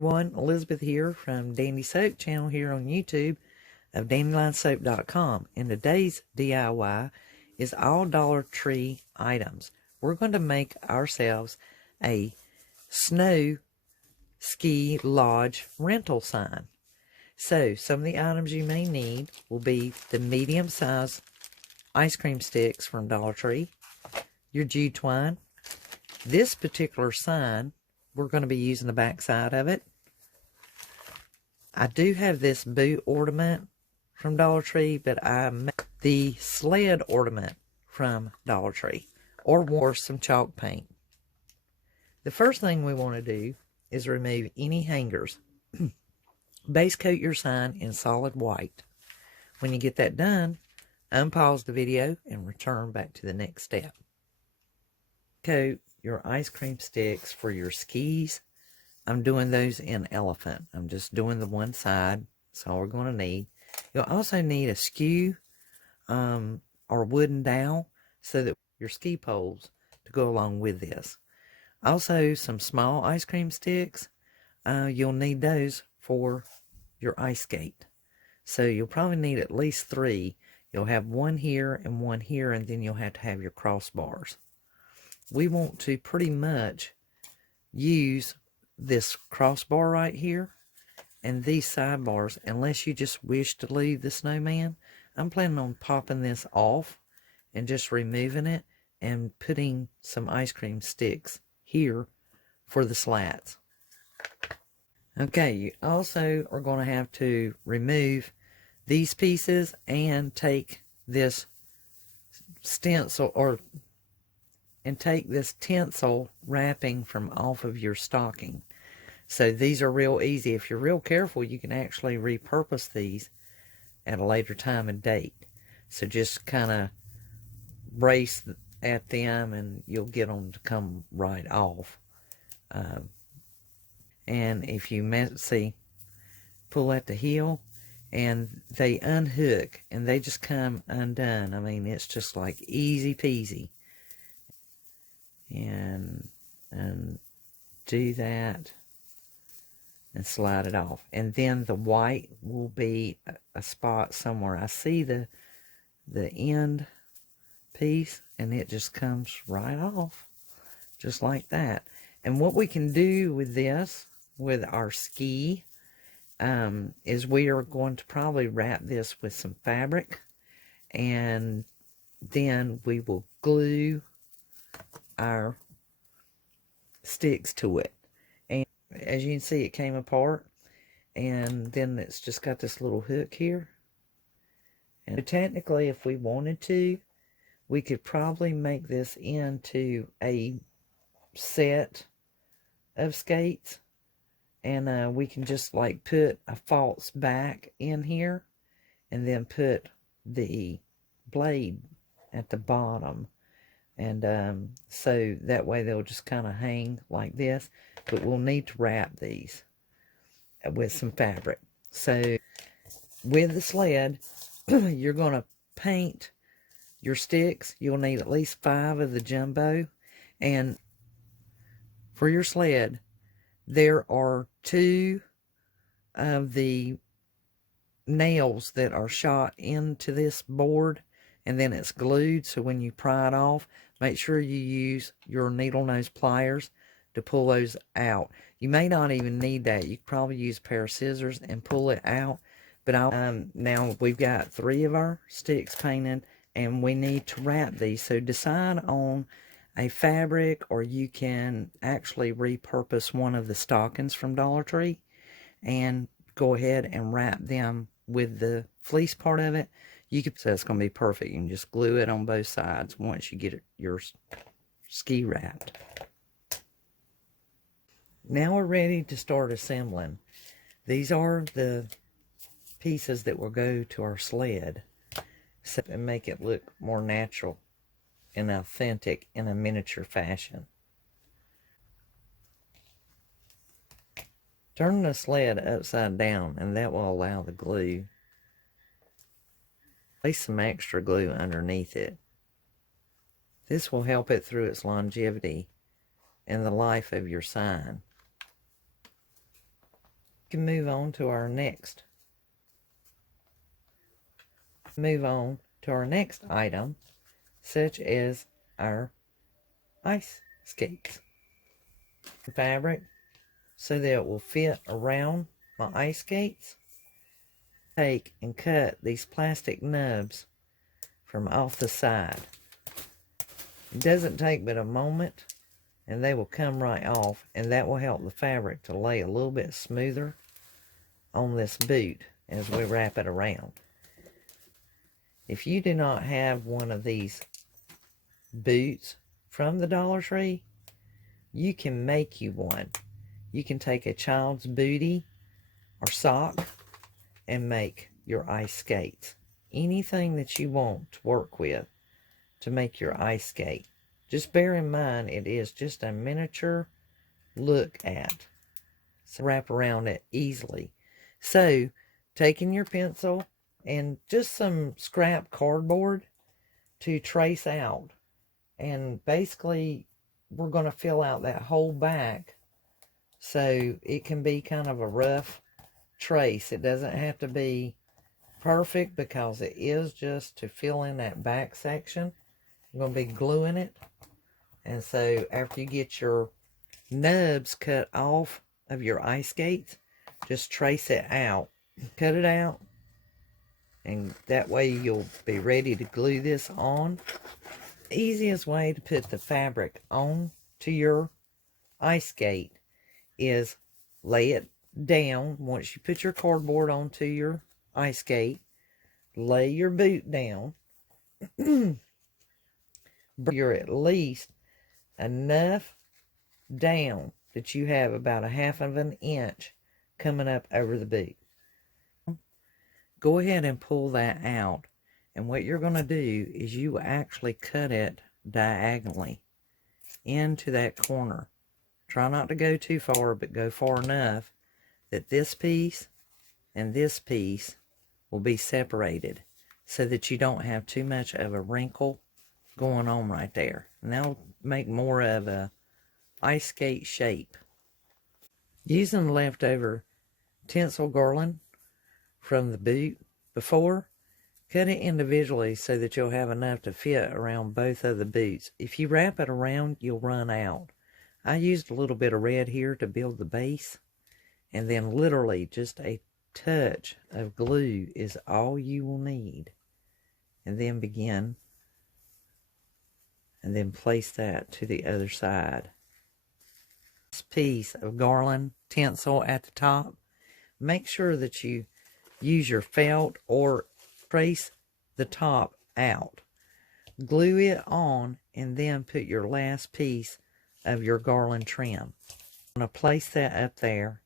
Elizabeth here from Dandysoap Channel here on YouTube of DandylineSoap.com. And today's DIY is all Dollar Tree items. We're going to make ourselves a snow ski lodge rental sign. So some of the items you may need will be the medium size ice cream sticks from Dollar Tree, your jute twine. This particular sign, we're going to be using the back side of it. I do have this boot ornament from Dollar Tree, but I made the sled ornament from Dollar Tree, or wore some chalk paint. The first thing we want to do is remove any hangers. Base coat your sign in solid white. When you get that done, unpause the video and return back to the next step. Coat your ice cream sticks for your skis. I'm doing those in elephant. I'm just doing the one side. That's all we're going to need. You'll also need a skew or wooden dowel so that your ski poles to go along with this. Also, some small ice cream sticks. You'll need those for your ice skate. So you'll probably need at least 3. You'll have one here, and then you'll have to have your crossbars. We want to pretty much use this crossbar right here and these sidebars, unless you just wish to leave the snowman. I'm planning on popping this off and just removing it and putting some ice cream sticks here for the slats. Okay, you also are going to have to remove these pieces and take this stencil and take this tinsel wrapping from off of your stocking. So these are real easy. If you're real careful, you can actually repurpose these at a later time and date. So just kind of brace at them and you'll get them to come right off. And if you pull at the heel and they unhook and they just come undone. I mean, it's just like easy peasy. And do that and slide it off, and then the white will be a spot somewhere. I see the end piece, and it just comes right off just like that. And what we can do with this, with our ski, is we are going to probably wrap this with some fabric, and then we will glue our sticks to it. And as you can see, it came apart, and then it's just got this little hook here. And technically, if we wanted to, we could probably make this into a set of skates, and we can just like put a false back in here and then put the blade at the bottom. And so that way they'll just kind of hang like this. But we'll need to wrap these with some fabric. So with the sled, you're going to paint your sticks. You'll need at least 5 of the jumbo. And for your sled, there are 2 of the nails that are shot into this board, and then it's glued. So when you pry it off, make sure you use your needle nose pliers to pull those out. You may not even need that. You could probably use a pair of scissors and pull it out. But now we've got 3 of our sticks painted, and we need to wrap these. So decide on a fabric, or you can actually repurpose one of the stockings from Dollar Tree and go ahead and wrap them with the fleece part of it. So it's going to be perfect. You can just glue it on both sides once you get your ski wrapped. Now we're ready to start assembling. These are the pieces that will go to our sled and make it look more natural and authentic in a miniature fashion. Turn the sled upside down, and that will allow the glue. Place some extra glue underneath it. This will help it through its longevity and the life of your sign. We can move on to our next item, such as our ice skates. Fabric so that it will fit around my ice skates. Take and cut these plastic nubs from off the side. It doesn't take but a moment and they will come right off, and that will help the fabric to lay a little bit smoother on this boot as we wrap it around. If you do not have one of these boots from the Dollar Tree, you can make you one. You can take a child's bootie or sock and make your ice skates. Anything that you want to work with to make your ice skate. Just bear in mind it is just a miniature look at. So wrap around it easily. So taking your pencil and just some scrap cardboard to trace out. And basically we're going to fill out that whole back so it can be kind of a rough trace. It doesn't have to be perfect because it is just to fill in that back section. I'm going to be gluing it. And so after you get your nubs cut off of your ice skates, just trace it out. Cut it out. And that way you'll be ready to glue this on. Easiest way to put the fabric on to your ice skate is lay it down. Once you put your cardboard onto your ice skate, lay your boot down. You're at least enough down that you have about a half of an inch coming up over the boot. Go ahead and pull that out, and what you're going to do is you actually cut it diagonally into that corner. Try not to go too far, but go far enough that this piece and this piece will be separated so that you don't have too much of a wrinkle going on right there. And that'll make more of a ice skate shape. Using leftover tinsel garland from the boot before, cut it individually so that you'll have enough to fit around both of the boots. If you wrap it around, you'll run out. I used a little bit of red here to build the base, and then literally just a touch of glue is all you will need. And then begin, and then place that to the other side. This piece of garland tinsel at the top, make sure that you use your felt or trace the top out. Glue it on and then put your last piece of your garland trim. I'm going to place that up there,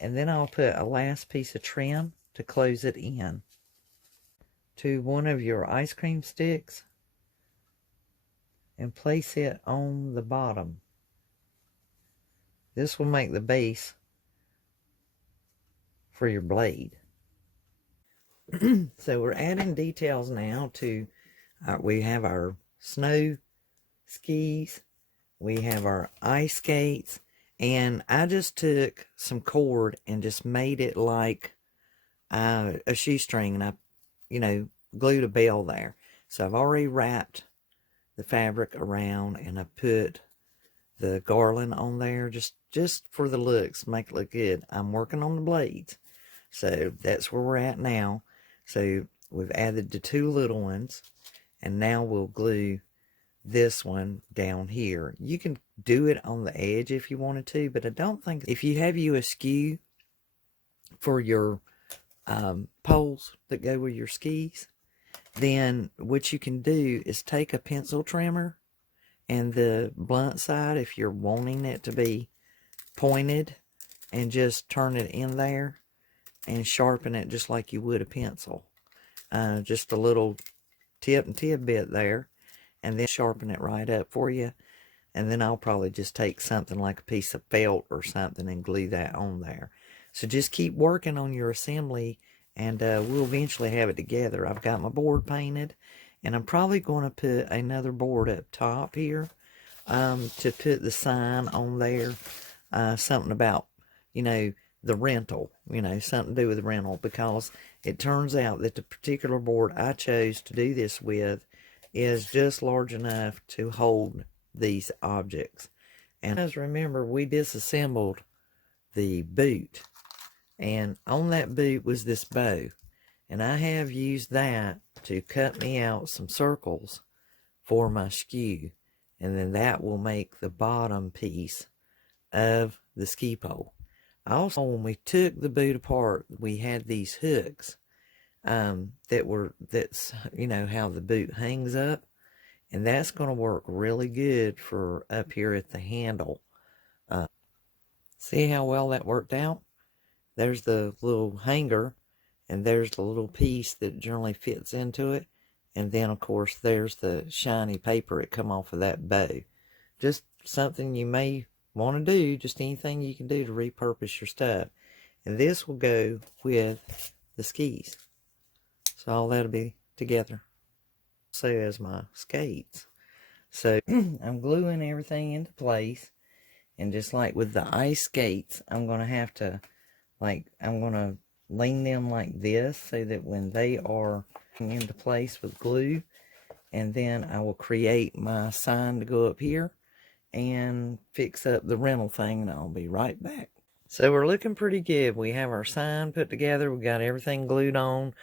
and then I'll put a last piece of trim to close it in to one of your ice cream sticks and place it on the bottom. This will make the base for your blade. So we're adding details now to, we have our snow skis, we have our ice skates, and I just took some cord and just made it like a shoestring, and I, glued a bell there. So I've already wrapped the fabric around, and I put the garland on there just for the looks, make it look good. I'm working on the blades, so that's where we're at now. So we've added the two little ones, and now we'll glue this one down here. You can do it on the edge if you wanted to, but I don't think, if you have you a skew for your poles that go with your skis, then what you can do is take a pencil trimmer and the blunt side, if you're wanting it to be pointed, and just turn it in there and sharpen it just like you would a pencil. Just a little tip and tidbit there, and then sharpen it right up for you. And then I'll probably just take something like a piece of felt or something and glue that on there. So just keep working on your assembly, and we'll eventually have it together. I've got my board painted, and I'm probably going to put another board up top here to put the sign on there. Something about, the rental, you know, something to do with the rental, because it turns out that the particular board I chose to do this with is just large enough to hold these objects. And as remember, we disassembled the boot, and on that boot was this bow, and I have used that to cut me out some circles for my skew, and then that will make the bottom piece of the ski pole. Also, when we took the boot apart, we had these hooks that's you know how the boot hangs up, and that's going to work really good for up here at the handle. See how well that worked out? There's the little hanger, and there's the little piece that generally fits into it, and then of course there's the shiny paper that come off of that bow. Just something you may want to do, just anything you can do to repurpose your stuff. And this will go with the skis, so all that'll be together. So as my skates, so I'm gluing everything into place, and just like with the ice skates, I'm gonna have to, like, I'm gonna lean them like this so that when they are into place with glue, and then I will create my sign to go up here and fix up the rental thing, and I'll be right back. So we're looking pretty good. We have our sign put together. We got everything glued on,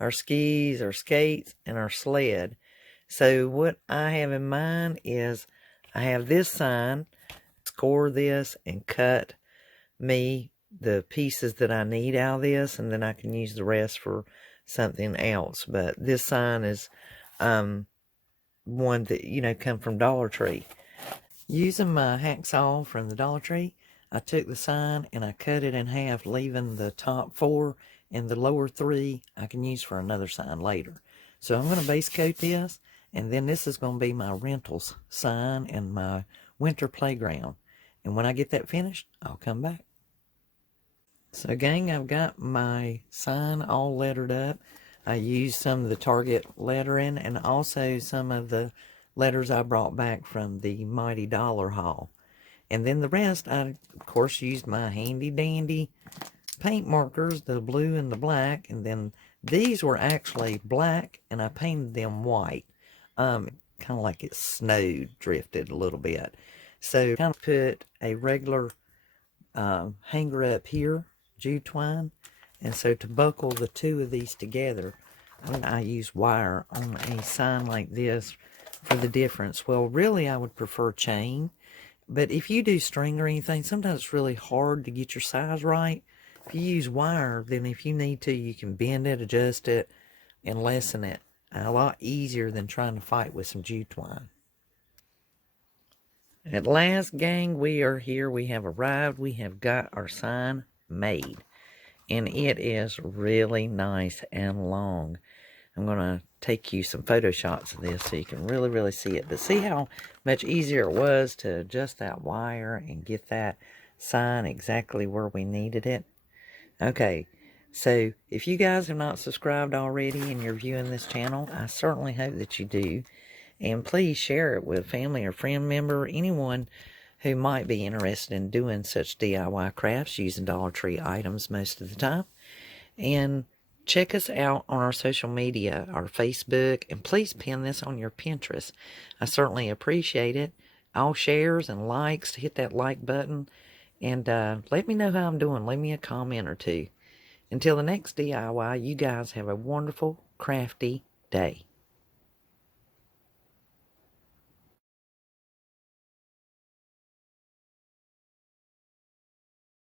our skis, our skates, and our sled. So what I have in mind is I have this sign, score this, and cut me the pieces that I need out of this, and then I can use the rest for something else. But this sign is one that, you know, come from Dollar Tree. Using my hacksaw from the Dollar Tree, I took the sign and I cut it in half, leaving the top 4 and the lower 3 I can use for another sign later. So I'm going to base coat this, and then this is going to be my rentals sign and my winter playground. And when I get that finished, I'll come back. So gang, I've got my sign all lettered up. I used some of the Target lettering and also some of the letters I brought back from the Mighty Dollar haul. And then the rest, I of course used my handy dandy paint markers, the blue and the black. And then these were actually black, and I painted them white. Kind of like it snowed, drifted a little bit. So kind of put a regular hanger up here, jute twine. And so to buckle the two of these together, I use wire on a sign like this for the difference. Well, really I would prefer chain, but if you do string or anything, sometimes it's really hard to get your size right. If you use wire, then if you need to, you can bend it, adjust it, and lessen it a lot easier than trying to fight with some jute twine. At last, gang, we are here. We have arrived. We have got our sign made, and it is really nice and long. I'm going to take you some photo shots of this so you can really see it. But see how much easier it was to adjust that wire and get that sign exactly where we needed it. Okay, so if you guys have not subscribed already and you're viewing this channel, I certainly hope that you do. And please share it with a family or friend member, anyone who might be interested in doing such DIY crafts using Dollar Tree items most of the time. And check us out on our social media, our Facebook, and please pin this on your Pinterest. I certainly appreciate it. All shares and likes, hit that like button, and let me know how I'm doing. Leave me a comment or two. Until the next DIY, you guys have a wonderful, crafty day.